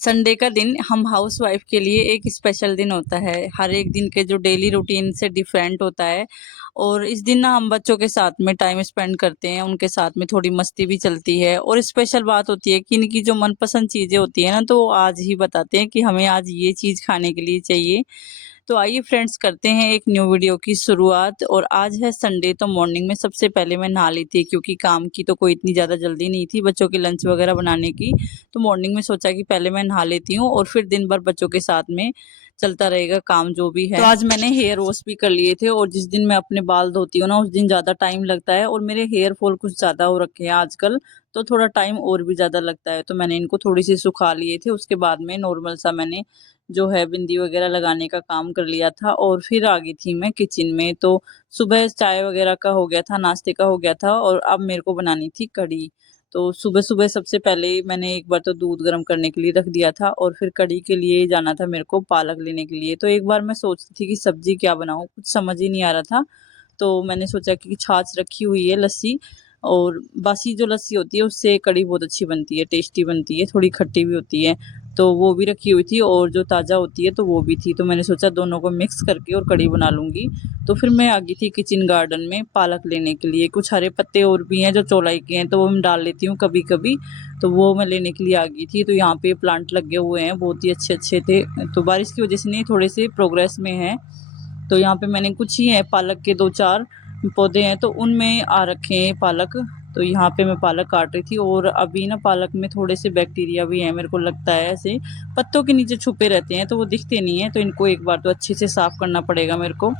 Sunday का दिन हम हाउस वाइफ के लिए एक स्पेशल दिन होता है। हर एक दिन के जो डेली रूटीन से डिफरेंट होता है और इस दिन ना हम बच्चों के साथ में टाइम स्पेंड करते हैं, उनके साथ में थोड़ी मस्ती भी चलती है और स्पेशल बात होती है कि इनकी जो मनपसंद चीज़ें होती है ना, तो वो आज ही बताते हैं कि हमें आज ये चीज़ खाने के लिए चाहिए। तो आइए फ्रेंड्स, करते हैं एक न्यू वीडियो की शुरुआत। और आज है संडे, तो मॉर्निंग में सबसे पहले मैं नहा ली थी, क्योंकि काम की तो कोई इतनी ज़्यादा जल्दी नहीं थी बच्चों के लंच वगैरह बनाने की। तो मॉर्निंग में सोचा कि पहले मैं नहा लेती हूँ और फिर दिन भर बच्चों के साथ में चलता रहेगा काम जो भी है। तो आज मैंने हेयर वॉश भी कर लिए थे, और जिस दिन मैं अपने बाल धोती हूँ ना, उस दिन ज़्यादा टाइम लगता है और मेरे हेयर फॉल कुछ ज़्यादा हो रखे हैं आजकल, तो थोड़ा टाइम और भी ज़्यादा लगता है। तो मैंने इनको थोड़ी सी सुखा लिए थे, उसके बाद में नॉर्मल सा मैंने जो है बिंदी वगैरह लगाने का काम कर लिया था और फिर आ गई थी मैं किचन में। तो सुबह चाय वगैरह का हो गया था, नाश्ते का हो गया था, और अब मेरे को बनानी थी कढ़ी। तो सुबह सुबह सबसे पहले मैंने एक बार तो दूध गर्म करने के लिए रख दिया था, और फिर कढ़ी के लिए जाना था मेरे को पालक लेने के लिए। तो एक बार मैं सोचती थी कि सब्जी क्या बनाऊं, कुछ समझ ही नहीं आ रहा था। तो मैंने सोचा कि छाछ रखी हुई है, लस्सी, और बासी जो लस्सी होती है उससे कढ़ी बहुत अच्छी बनती है, टेस्टी बनती है, थोड़ी खट्टी भी होती है। तो वो भी रखी हुई थी, और जो ताज़ा होती है तो वो भी थी। तो मैंने सोचा दोनों को मिक्स करके और कढ़ी बना लूँगी। तो फिर मैं आ गई थी किचन गार्डन में पालक लेने के लिए। कुछ हरे पत्ते और भी हैं जो चौलाई के हैं, तो वो मैं डाल लेती हूँ कभी कभी। तो वो मैं लेने के लिए आ गई थी। तो यहाँ पे प्लांट लगे हुए हैं, बहुत ही अच्छे अच्छे थे। तो बारिश की वजह से नहीं, थोड़े से प्रोग्रेस में है। तो यहाँ पे मैंने कुछ ही है पालक के 2-4 पौधे हैं, तो उनमें आ रखे हैं पालक। तो यहाँ पे मैं पालक काट रही थी, और अभी ना पालक में थोड़े से बैक्टीरिया भी हैं, मेरे को लगता है ऐसे पत्तों के नीचे छुपे रहते हैं, तो वो दिखते नहीं है। तो इनको एक बार तो अच्छे से साफ करना पड़ेगा मेरे को।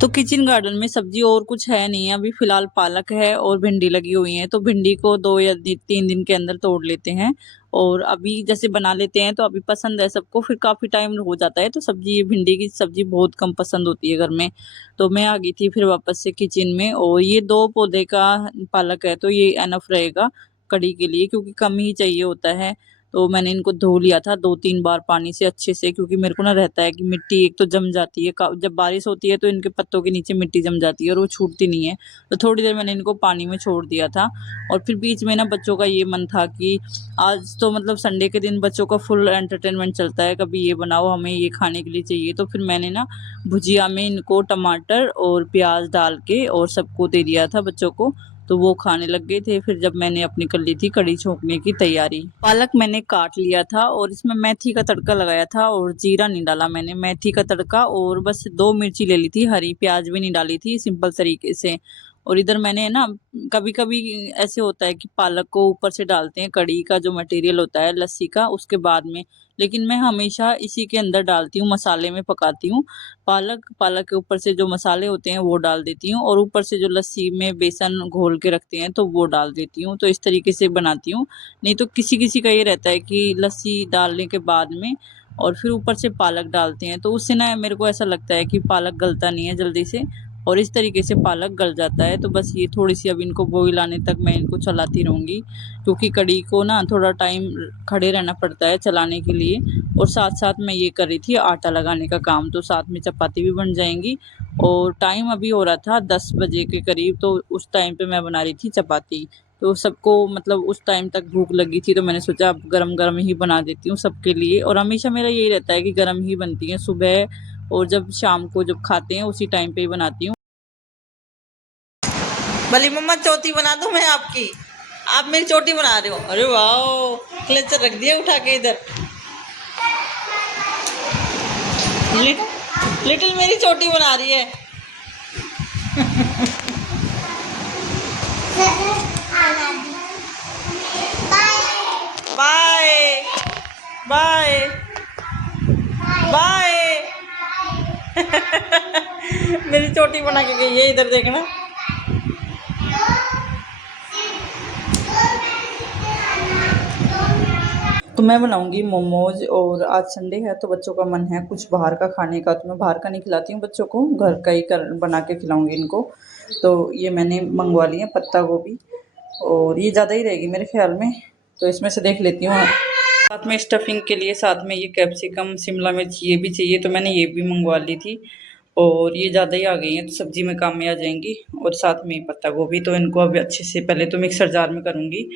तो किचन गार्डन में सब्जी और कुछ है नहीं, अभी फिलहाल पालक है और भिंडी लगी हुई है। तो भिंडी को 2 या 3 दिन के अंदर तोड़ लेते हैं, और अभी जैसे बना लेते हैं। तो अभी पसंद है सबको, फिर काफ़ी टाइम हो जाता है, तो सब्जी भिंडी की सब्जी बहुत कम पसंद होती है घर में। तो मैं आ गई थी फिर वापस से किचन में, और ये 2 पौधे का पालक है, तो ये एनफ रहेगा कढ़ी के लिए, क्योंकि कम ही चाहिए होता है। तो मैंने इनको धो लिया था 2-3 बार पानी से अच्छे से, क्योंकि मेरे को ना रहता है कि मिट्टी एक तो जम जाती है, जब बारिश होती है तो इनके पत्तों के नीचे मिट्टी जम जाती है और वो छूटती नहीं है। तो थोड़ी देर मैंने इनको पानी में छोड़ दिया था। और फिर बीच में ना बच्चों का ये मन था कि आज तो मतलब संडे के दिन बच्चों का फुल एंटरटेनमेंट चलता है, कभी ये बनाओ, हमें ये खाने के लिए चाहिए। तो फिर मैंने ना भुजिया में इनको टमाटर और प्याज डाल के और सबको दे दिया था बच्चों को। तो वो खाने लग गए थे। फिर जब मैंने अपनी कर ली थी कढ़ी छोंकने की तैयारी, पालक मैंने काट लिया था और इसमें मेथी का तड़का लगाया था, और जीरा नहीं डाला मैंने, मेथी का तड़का, और बस 2 मिर्ची ले ली थी, हरी प्याज भी नहीं डाली थी, सिंपल तरीके से। और इधर मैंने ना, कभी कभी ऐसे होता है कि पालक को ऊपर से डालते हैं कढ़ी का जो मटेरियल होता है लस्सी का, उसके बाद में, लेकिन मैं हमेशा इसी के अंदर डालती हूँ, मसाले में पकाती हूँ। पालक पालक के ऊपर से जो मसाले होते हैं वो डाल देती हूँ, और ऊपर से जो लस्सी में बेसन घोल के रखते हैं तो वो डाल देती हूँ। तो इस तरीके से बनाती हूँ। नहीं तो किसी किसी का ये रहता है कि लस्सी डालने के बाद में और फिर ऊपर से पालक डालते हैं, तो उससे ना मेरे को ऐसा लगता है कि पालक गलता नहीं है जल्दी से, और इस तरीके से पालक गल जाता है। तो बस ये थोड़ी सी अब इनको बॉईल आने तक मैं इनको चलाती रहूँगी, क्योंकि कढ़ी को ना थोड़ा टाइम खड़े रहना पड़ता है चलाने के लिए। और साथ साथ मैं ये कर रही थी आटा लगाने का काम, तो साथ में चपाती भी बन जाएंगी। और टाइम अभी हो रहा था 10 बजे के करीब, तो उस टाइम पे मैं बना रही थी चपाती। तो सबको मतलब उस टाइम तक भूख लगी थी, तो मैंने सोचा अब गरम गरम ही बना देती हूँ सबके लिए। और हमेशा मेरा यही रहता है कि गरम ही बनती है सुबह, और जब शाम को जब खाते हैं उसी टाइम पे ही बनाती हूँ। भली मम्मा चौथी बना दूं मैं आपकी। आप मेरी चोटी बना रहे हो। अरे वाह, क्लचर रख दिया उठा के इधर। लिटिल मेरी चोटी बना रही है। Bye bye bye. मेरी चोटी बना के गई है, इधर देखना। तो मैं बनाऊंगी मोमोज, और आज संडे है तो बच्चों का मन है कुछ बाहर का खाने का। तो मैं बाहर का नहीं खिलाती हूँ बच्चों को, घर का ही बना के खिलाऊंगी इनको। तो ये मैंने मंगवा लिया पत्ता गोभी, और ये ज़्यादा ही रहेगी मेरे ख्याल में, तो इसमें से देख लेती हूँ। साथ में स्टफिंग के लिए साथ में ये कैप्सिकम, शिमला मिर्च ये भी चाहिए, तो मैंने ये भी मंगवा ली थी। और ये ज़्यादा ही आ गई हैं तो सब्जी में काम में आ जाएंगी। और साथ में पत्ता गोभी, तो इनको अभी अच्छे से पहले तो मिक्सर जार में करूँगी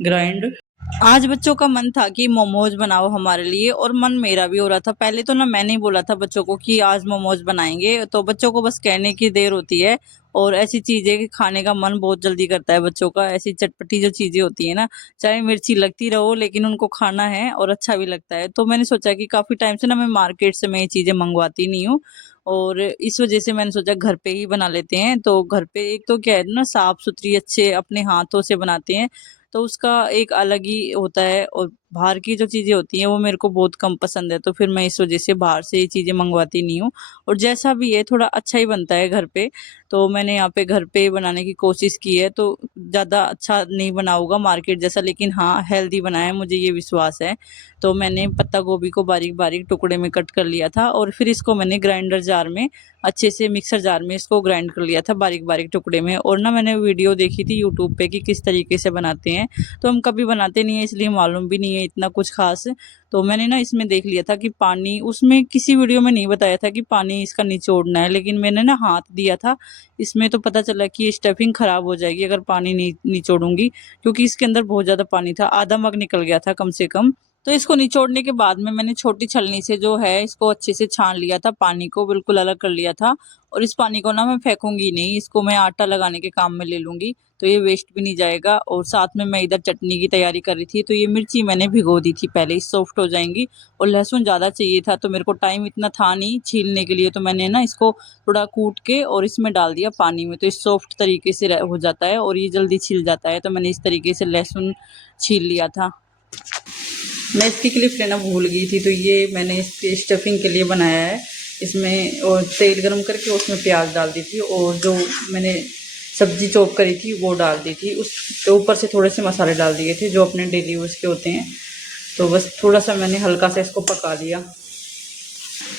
ग्राइंड। आज बच्चों का मन था कि मोमोज बनाओ हमारे लिए, और मन मेरा भी हो रहा था। पहले तो ना मैंने ही बोला था बच्चों को कि आज मोमोज बनाएंगे, तो बच्चों को बस कहने की देर होती है। और ऐसी चीजें खाने का मन बहुत जल्दी करता है बच्चों का। ऐसी चटपटी जो चीजें होती है ना, चाहे मिर्ची लगती रहो, लेकिन उनको खाना है और अच्छा भी लगता है। तो मैंने सोचा कि काफी टाइम से ना मैं मार्केट से मैं ये चीजें मंगवाती नहीं हूँ, और इस वजह से मैंने सोचा घर पे ही बना लेते हैं। तो घर पे एक तो क्या है ना, साफ सुथरी अच्छे अपने हाथों से बनाते हैं, तो उसका एक अलग ही होता है। और बाहर की जो चीज़ें होती हैं वो मेरे को बहुत कम पसंद है, तो फिर मैं इस वजह से बाहर से ये चीज़ें मंगवाती नहीं हूँ। और जैसा भी है थोड़ा अच्छा ही बनता है घर पे। तो मैंने यहाँ पे घर पे बनाने की कोशिश की है, तो ज़्यादा अच्छा नहीं बना होगा मार्केट जैसा, लेकिन हाँ हेल्दी बना है, मुझे ये विश्वास है। तो मैंने पत्ता गोभी को बारीक बारीक टुकड़े में कट कर लिया था, और फिर इसको मैंने ग्राइंडर जार में अच्छे से, मिक्सर जार में इसको ग्राइंड कर लिया था बारीक बारीक टुकड़े में। और ना मैंने वीडियो देखी थी यूट्यूब पे कि किस तरीके से बनाते हैं, तो हम कभी बनाते नहीं है इसलिए मालूम भी नहीं है इतना कुछ खास। तो मैंने ना इसमें देख लिया था कि पानी, उसमें किसी वीडियो में नहीं बताया था कि पानी इसका निचोड़ना है, लेकिन मैंने ना हाथ दिया था इसमें, तो पता चला कि ये स्टफिंग खराब हो जाएगी अगर पानी नहीं निचोड़ूंगी, क्योंकि इसके अंदर बहुत ज़्यादा पानी था, आधा मग निकल गया था कम से कम। तो इसको निचोड़ने के बाद में मैंने छोटी छलनी से जो है इसको अच्छे से छान लिया था, पानी को बिल्कुल अलग कर लिया था। और इस पानी को ना मैं फेंकूंगी नहीं, इसको मैं आटा लगाने के काम में ले लूंगी, तो ये वेस्ट भी नहीं जाएगा। और साथ में मैं इधर चटनी की तैयारी कर रही थी, तो ये मिर्ची मैंने भिगो दी थी पहले ही, सॉफ्ट हो जाएंगी। और लहसुन ज़्यादा चाहिए था, तो मेरे को टाइम इतना था नहीं छीलने के लिए, तो मैंने ना इसको थोड़ा कूट के और इसमें डाल दिया पानी में, तो ये सॉफ्ट तरीके से हो जाता है और ये जल्दी छिल जाता है। तो मैंने इस तरीके से लहसुन छील लिया था। मैं इसकी क्लिप लेना भूल गई थी, तो ये मैंने इसके स्टफिंग के लिए बनाया है। इसमें और तेल गरम करके उसमें प्याज डाल दी थी, और जो मैंने सब्जी चॉप करी थी वो डाल दी थी, उसके ऊपर से थोड़े से मसाले डाल दिए थे जो अपने डेली यूज़ के होते हैं। तो बस थोड़ा सा मैंने हल्का सा इसको पका लिया।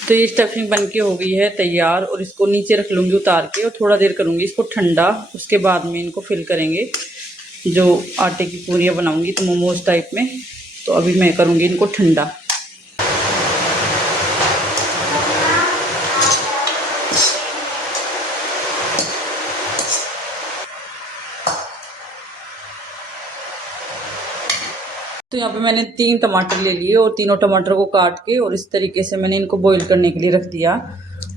तो ये स्टफिंग बन के हो गई है तैयार, और इसको नीचे रख लूँगी उतार के, और थोड़ा देर करूँगी इसको ठंडा, उसके बाद में इनको फिल करेंगे। जो आटे की पूरियाँ बनाऊँगी तो मोमोज टाइप में, तो अभी मैं करूँगी इनको ठंडा। तो यहाँ पे मैंने 3 टमाटर ले लिए, और तीनों टमाटर को काट के और इस तरीके से मैंने इनको बॉईल करने के लिए रख दिया।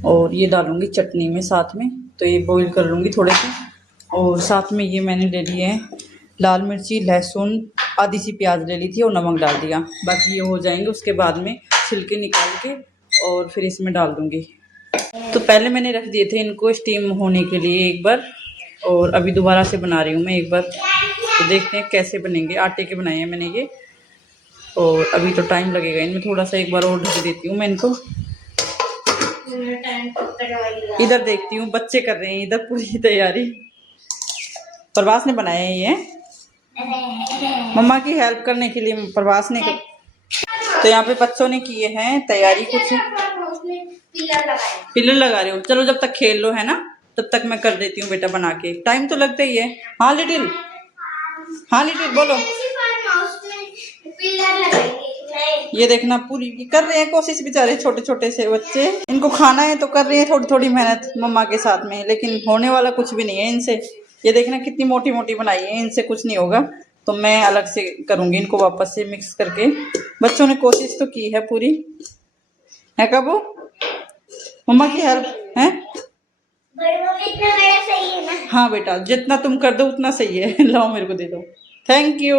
और ये डालूंगी चटनी में साथ में, तो ये बॉईल कर लूँगी थोड़े से। और साथ में ये मैंने ले लिए हैं लाल मिर्ची, लहसुन, आधी सी प्याज ले ली थी और नमक डाल दिया। बाकी ये हो जाएंगे, उसके बाद में छिलके निकाल के और फिर इसमें डाल दूँगी। तो पहले मैंने रख दिए थे इनको स्टीम होने के लिए एक बार, और अभी दोबारा से बना रही हूँ मैं एक बार। तो देखते हैं कैसे बनेंगे। आटे के बनाए हैं मैंने ये, और अभी तो टाइम लगेगा इनमें, थोड़ा सा एक बार और ढक देती हूँ मैं इनको। इधर देखती हूँ बच्चे कर रहे हैं इधर पूरी तैयारी। प्रवास ने बनाया है ये, मम्मा की हेल्प करने के लिए प्रवास ने तो यहाँ पे बच्चों ने किए हैं तैयारी कुछ। पिलर लगा रहे हो, चलो जब तक खेल लो है ना, तब तक मैं कर देती हूँ बेटा बना के, टाइम तो लगता ही है। हाँ लिटिल, हाँ लिटिल बोलो। ये देखना पूरी कर रहे हैं कोशिश बेचारे छोटे छोटे से बच्चे, इनको खाना है तो कर रहे हैं थोड़ी थोड़ी मेहनत मम्मा के साथ में, लेकिन होने वाला कुछ भी नहीं है इनसे। ये देखना कितनी मोटी मोटी बनाई है, इनसे कुछ नहीं होगा। तो मैं अलग से करूँगी इनको वापस से मिक्स करके। बच्चों ने कोशिश तो की है पूरी, है कबू मम्मा की हेल्प है। हाँ बेटा जितना तुम कर दो उतना सही है। लाओ मेरे को दे दो, थैंक यू।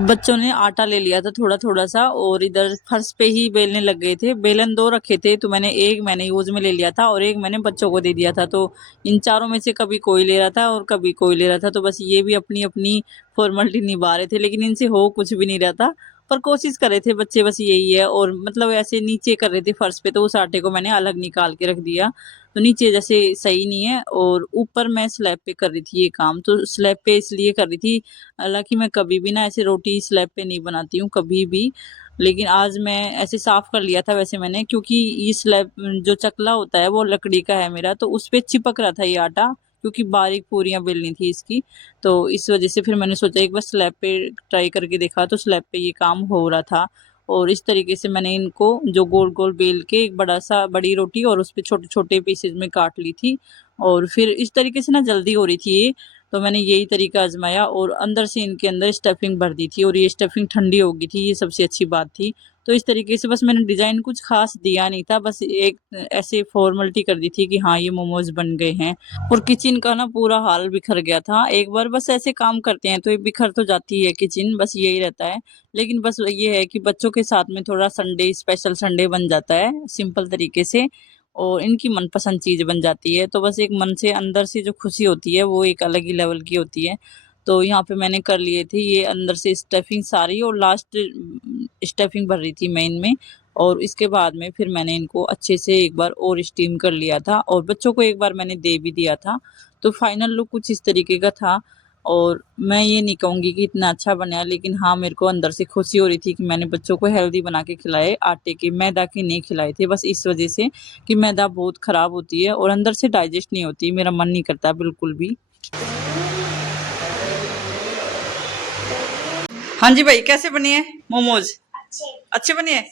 बच्चों ने आटा ले लिया था थोड़ा थोड़ा सा, और इधर फर्श पे ही बेलने लग गए थे। बेलन 2 रखे थे, तो मैंने एक मैंने यूज में ले लिया था और एक मैंने बच्चों को दे दिया था। तो इन चारों में से कभी कोई ले रहा था और कभी कोई ले रहा था, तो बस ये भी अपनी अपनी फॉर्मेलिटी निभा रहे थे, लेकिन इनसे हो कुछ भी नहीं रहा था। पर कोशिश कर रहे थे बच्चे, बस यही है। और मतलब ऐसे नीचे कर रहे थे फर्श पे, तो उस आटे को मैंने अलग निकाल के रख दिया। तो नीचे जैसे सही नहीं है, और ऊपर मैं स्लैब पे कर रही थी ये काम। तो स्लैब पे इसलिए कर रही थी, हालांकि मैं कभी भी ना ऐसे रोटी स्लैब पे नहीं बनाती हूँ कभी भी, लेकिन आज मैं ऐसे साफ कर लिया था वैसे मैंने, क्योंकि ये स्लैब जो चकला होता है वो लकड़ी का है मेरा, तो उस पे चिपक रहा था ये आटा, क्योंकि बारीक पूरियां बेलनी थी इसकी। तो इस वजह से फिर मैंने सोचा एक बार स्लैब पे ट्राई करके देखा, तो स्लैब पे ये काम हो रहा था। और इस तरीके से मैंने इनको जो गोल गोल बेल के एक बड़ी रोटी और उस पर छोटे छोटे पीसेज में काट ली थी। और फिर इस तरीके से ना जल्दी हो रही थी ये, तो मैंने यही तरीका आजमाया और अंदर से इनके अंदर स्टफिंग भर दी थी और ये स्टफिंग ठंडी हो गई थी, ये सबसे अच्छी बात थी। तो इस तरीके से बस मैंने डिज़ाइन कुछ ख़ास दिया नहीं था, बस एक ऐसे फ़ॉर्मेलिटी कर दी थी कि हाँ, ये मोमोज़ बन गए हैं। और किचन का ना पूरा हाल बिखर गया था। एक बार बस ऐसे काम करते हैं तो ये बिखर तो जाती है किचन, बस यही रहता है। लेकिन बस ये है कि बच्चों के साथ में थोड़ा संडे स्पेशल संडे बन जाता है सिंपल तरीके से और इनकी मनपसंद चीज़ बन जाती है। तो बस एक मन से अंदर से जो खुशी होती है वो एक अलग ही लेवल की होती है। तो यहाँ पे मैंने कर लिए थे ये अंदर से स्टफिंग सारी और लास्ट स्टफिंग भर रही थी मैं इनमें और इसके बाद में फिर मैंने इनको अच्छे से एक बार और स्टीम कर लिया था और बच्चों को एक बार मैंने दे भी दिया था। तो फाइनल लुक कुछ इस तरीके का था और मैं ये नहीं कहूँगी कि इतना अच्छा बना, लेकिन हाँ, मेरे को अंदर से खुशी हो रही थी कि मैंने बच्चों को हेल्दी बना के खिलाए, आटे के, मैदा के नहीं खिलाए थे। बस इस वजह से कि मैदा बहुत ख़राब होती है और अंदर से डाइजेस्ट नहीं होती, मेरा मन नहीं करता बिल्कुल भी। हाँ जी भाई, कैसे बने हैं मोमोज? अच्छे बने हैं।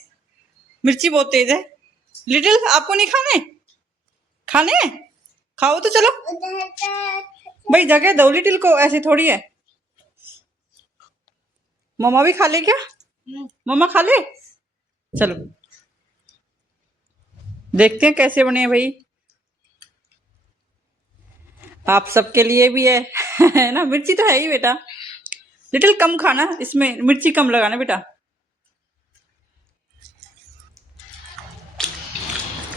मिर्ची बहुत तेज है। लिटिल, आपको नहीं खाने? खाने हैं? खाओ तो चलो भाई, जगह दो लिटिल को, ऐसे थोड़ी है। मम्मा भी खा ले क्या? मम्मा खा ले। चलो देखते हैं कैसे बने हैं भाई। आप सबके लिए भी है है ना? मिर्ची तो है ही बेटा। लिटिल कम खाना, इसमें मिर्ची कम लगाना बेटा।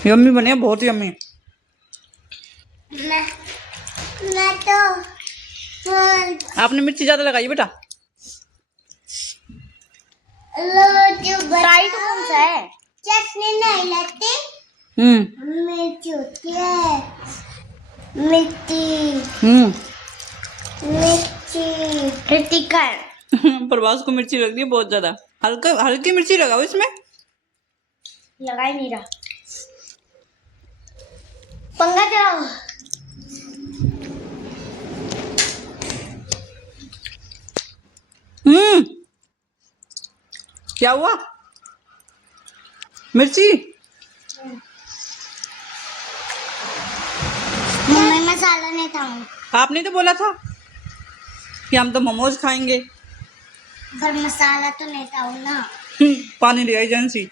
यम्मी बने, बहुत यम्मी। मैं तो आपने मिर्ची ज्यादा लगाई बेटा। टाइट कौन सा है? चटनी नहीं लगती, मिर्ची होती है। मिर्ची तीखा है। प्रभास को मिर्ची लग रही है बहुत ज्यादा। हल्की मिर्ची लगाओ इसमें। लगा ही नहीं रहा, पंगा जाओ। क्या हुआ? मिर्ची मम्मी मसाला नहीं खाऊंगी, आपने तो बोला था कि हम तो मोमोज खाएंगे। पर मसाला तो नहीं खाऊं ना। पानी ले आई एजेंसी। ये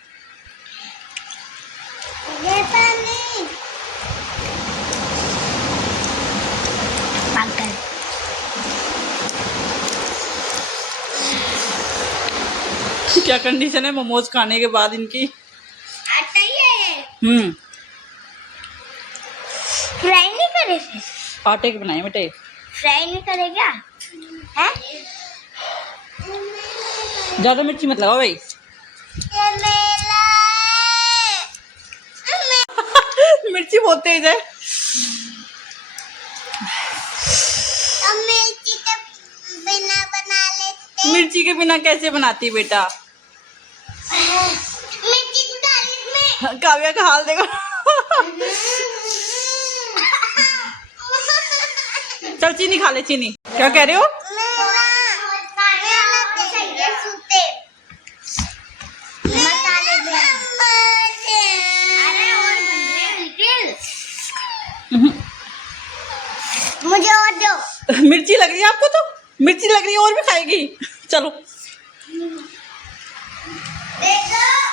पानी पागल। क्या कंडीशन है मोमोज खाने के बाद इनकी? आता ही है। फ्राई नहीं करेगा? आटे के बनाए बेटे। फ्राई नहीं करेगा? हैं? ज्यादा मिर्ची मत लगाओ भाई। मिर्ची बहुत तेज है। मिर्ची के बिना बना लेते। मिर्ची के बिना कैसे बनाती बेटा? मिर्ची तो डाली इसमें। काव्या का हाल देखो। चल चीनी खा ले, चीनी। क्या कह रहे हो? मुझे और दो। मिर्ची लग रही है आपको? तो मिर्ची लग रही है और भी खाएगी। चलो देखो।